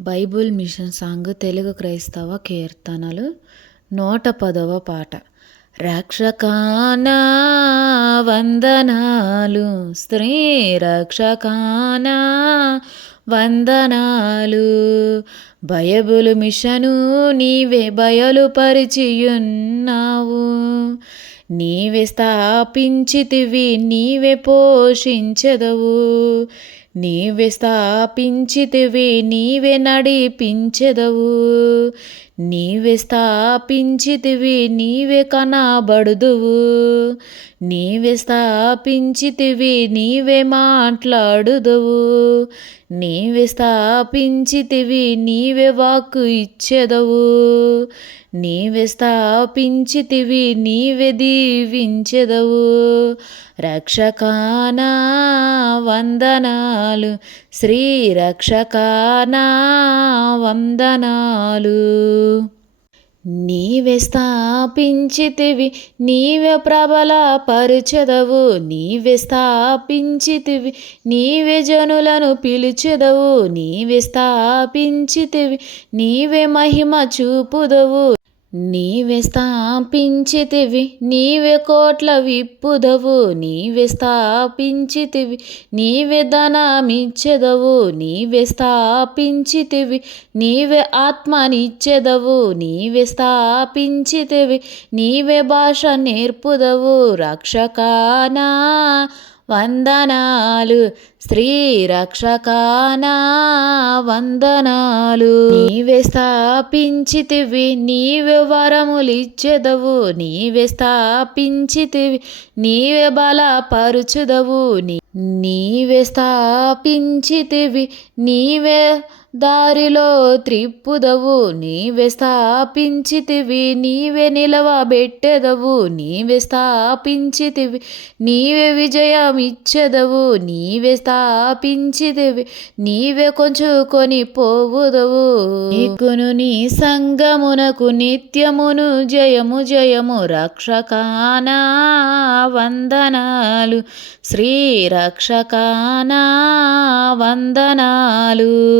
Bible machine song Telugu క్రైస్తవ కీర్తనలు నూట పదవ పాట. రక్షకానా వందనాలు స్త్రీ రక్షకానా వందనాలు. బైబుల్ మిషను నీవే బయలుపరిచియున్నావు. నీవే స్థాపించితివి నీవే పోషించెదవు. నీవే స్థాపించితివి నీవే నడిపించెదవు. నీవే స్థాపించితివి నీవే కనబడుదువు. నీవే స్థాపించితివి నీవే మాట్లాడుదువు. నీవే స్థాపించితివి నీవే వాక్కు ఇచ్చెదవు. నీవే స్థాపించితివి నీవే దీవించెదవు. రక్షకానా వందనాలు. శ్రీ రక్షకానా వందనాలు. నీవే స్థాపించితివి నీవే ప్రబల పరుచెదవు. నీవే స్థాపించితివి నీవే జనులను పిలిచెదవు. నీవే స్థాపించితివి నీవే మహిమ చూపుదవు. నీవే స్థాపించితివి నీవే కోట్ల విప్పుదవు నీవే స్థాపించితివి నీవే ధనమిచ్చెదవు నీవే స్థాపించితివి నీవే ఆత్మనిచ్చెదవు నీవే స్థాపించితివి నీవే భాష నేర్పుదవు రక్షకానా వందనాలు. స్త్రీ రక్షకానా వందనాలు. నీవే స్థాపించితివి నీవే వరములిచ్చెదవు. నీవే స్థాపించితివి నీవే బలపరుచుదవు. నీ నీవే స్థాపించితివి నీవే దారిలో త్రిప్పుదవు. నీవే స్థాపించితివి నీవే నిలవబెట్టెదవు నీవే స్థాపించితివి నీవే విజయం ఇచ్చెదవు నీవే స్థాపించితివి నీవే కొంచుకొని పోవుదవు. నీకును నీ సంగమునకు నిత్యమును జయము జయము రక్షకానా వందనాలు. శ్రీరా రక్షకానా వందనాలు.